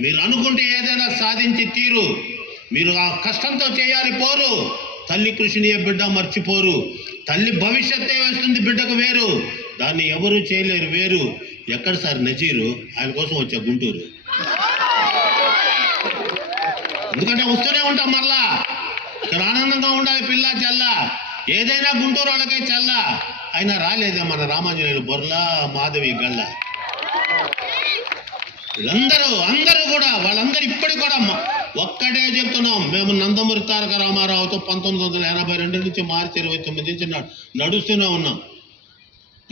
మీరు అనుకుంటే ఏదైనా సాధించి తీరు. మీరు ఆ కష్టంతో చేయాలి పోరు. తల్లి కృషిని బిడ్డ మర్చిపోరు. తల్లి భవిష్యత్తే వేస్తుంది బిడ్డకు వేరు. దాన్ని ఎవరు చేయలేరు వేరు. ఎక్కడ సార్ నజీరు? ఆయన కోసం వచ్చా గుంటూరు. ఎందుకంటే వస్తూనే ఉంటాం మరలా. ఇక్కడ ఆనందంగా ఉండాలి పిల్ల చల్ల. ఏదైనా గుంటూరు వాళ్ళకే చల్ల. అయినా రాలేదే మన రామాంజనేయులు బొర్ల మాధవి గళ్ళ వీళ్ళందరూ అందరూ కూడా వాళ్ళందరూ ఇప్పటికి కూడా ఒక్కటే చెప్తున్నాం. మేము నందమూరి తారక రామారావుతో పంతొమ్మిది వందల ఎనభై రెండు నుంచి మార్చి ఇరవై తొమ్మిది నుంచి నడుస్తూనే ఉన్నాం.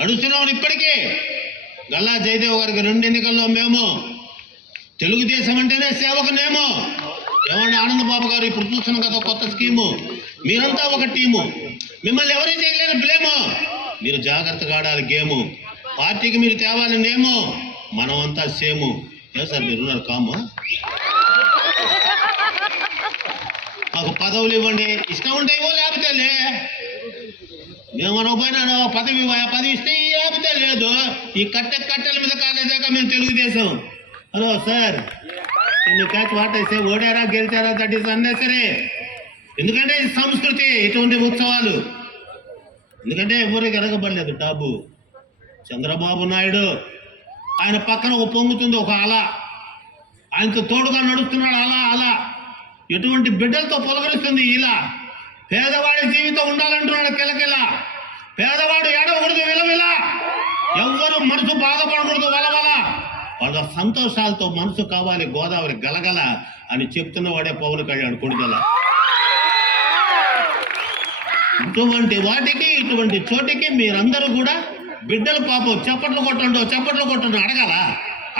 నడుస్తూనే ఉన్నాం ఇప్పటికీ. గల్లా జయదేవ్ గారికి రెండు ఎన్నికల్లో మేము తెలుగుదేశం అంటేనే సేవకునేమో. ఏమండి ఆనందబాబు గారు ఇప్పుడు చూస్తున్నాం కదా కొత్త స్కీము. మీరంతా ఒక టీము. మిమ్మల్ని ఎవరు చేయలేరు బ్లేము. మీరు జాగ్రత్తగా ఆడాలి గేము. పార్టీకి మీరు తేవాలి నేము. మనమంతా సేము. ఏ సార్ మీరు ఉన్నారు? కాము మాకు పదవులు ఇవ్వండి. ఇష్టం ఉంటే ఇవ్వ లేకపోతే లే. మేము పోయినా పదవి పదవి ఇస్తే లేకపోతే లేదు. ఈ కట్టె కట్టెల మీద కాలేదాక మేము Telugu Desam. Hello sir. Can catch వాటేస్తే ఓడారా గెలిచారా దట్ ఈస్ అన్నెసరీ. ఎందుకంటే ఇది సంస్కృతి ఇటువంటి ఉత్సవాలు. ఎందుకంటే ఎవరికి ఎరగబడలేదు డబ్బు చంద్రబాబు నాయుడు. ఆయన పక్కన ఒక పొంగుతుంది ఒక అల. ఆయనతో తోడుగా నడుస్తున్నాడు అలా అలా. ఎటువంటి బిడ్డలతో పొలగరిస్తుంది ఇలా పేదవాడి జీవితం ఉండాలంటున్నాడు కిలకిల. పేదవాడు ఏడవకూడదు విలవిల ఎవ్వరు మనసు బాధపడకూడదు వలవల వాళ్ళ సంతోషాలతో మనసు కావాలి గోదావరి గలగల అని చెప్తున్న వాడే పవన్ కళ్యాణ్ కొడుకల. ఇటువంటి వాటికి ఇటువంటి చోటికి మీరందరూ కూడా బిడ్డలు పాపం చప్పట్లు కొట్టండు చప్పట్లు కొట్టండు. అడగాల?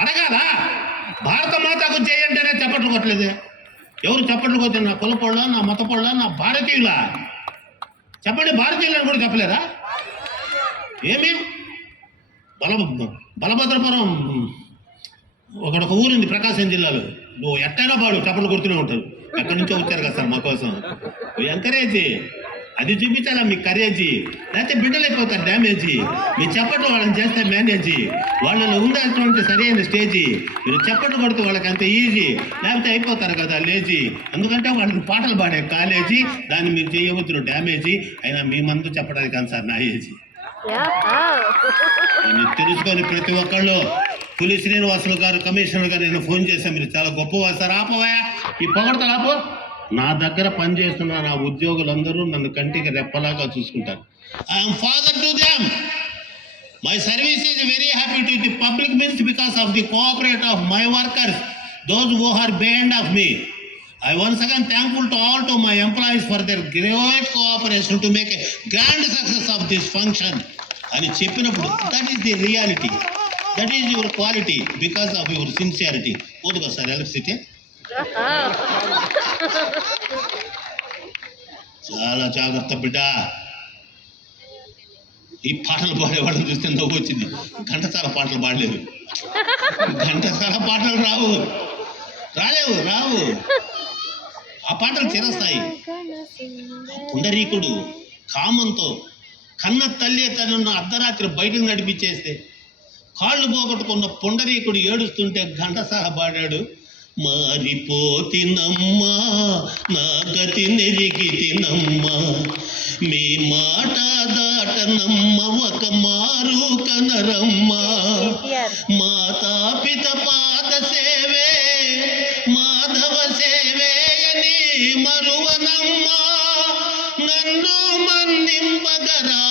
అడగాల? భారత మాతకు చేయంటేనే చప్పట్లు కొట్టలేదు. ఎవరు చప్పట్లు కొట్టారు నా కులపోళ్ళ నా మతపోళ్ళ నా భారతీయుల? చెప్పండి భారతీయులని కూడా చెప్పలేదా? ఏమి? బల బలభద్రపురం. ఒకడొక ఊరుంది ప్రకాశం జిల్లాలో. నువ్వు ఎట్టైనా పాడు చప్పట్లు కొడుతూనే ఉంటారు ఎక్కడి నుంచో వచ్చారు కదా సార్ మా కోసం. ఎంకరేజ్. అది చూపించాలా మీ కరేజీ లేకపోతే బిడ్డలు అయిపోతారు డ్యామేజీ మీ చప్పట్లు వాళ్ళని చేస్తే మేనేజీ వాళ్ళలో ఉండాల్సినటువంటి సరైన స్టేజీ మీరు చప్పట్లు కొడితే వాళ్ళకి అంత ఈజీ లేకపోతే అయిపోతారు కదా లేజీ ఎందుకంటే వాళ్ళకి పాటలు పాడే కాలేజీ దాన్ని మీరు చేయవచ్చును డ్యామేజీ అయినా మీ మందు చెప్పడానికి కాదు సార్ నా ఏజీ తెలుసుకొని ప్రతి ఒక్కళ్ళు పులి శ్రీనివాసులు గారు కమిషనర్ గారు నేను ఫోన్ చేశాను మీరు చాలా గొప్ప సార్. ఆపవా ఈ పొగడతలు ఆపు. నా దగ్గర పనిచేస్తున్న నా ఉద్యోగులందరూ నన్ను కంటికి రెప్పలాగా చూసుకుంటారు. I'm father to them my service is very happy to the public means because of the cooperate of my workers those who are behind of me I once again thankful to all to my employees for their great cooperation to make a grand success of this function అని చెప్పినప్పుడు that is the reality that is your quality because of your sincerity పోదుగా sir electricity చాలా జాగ్రత్త బిడ్డ. ఈ పాటలు పాడేవాళ్ళని చూస్తే నవ్వు వచ్చింది. ఘంటసాల పాటలు పాడలేవు ఘంటసాల పాటలు రావు. రాలేవు రావు. ఆ పాటలు చిరస్తాయి పుండరీకుడు కామంతో కన్న తల్లి తనను అర్ధరాత్రి బయటకు నడిపించేస్తే కాళ్ళు పోగొట్టుకున్న పుండరీకుడు ఏడుస్తుంటే ఘంటసాల పాడాడు. మారిపోతినమ్మా నా గతి నెరిగితినమ్మా. మీ మాట దాటనమ్మ ఒక మారు కనరమ్మా. మాతాపిత పాద సేవే మాధవ సేవే అని మరువనమ్మా. నన్ను మందింపగరారమ్మా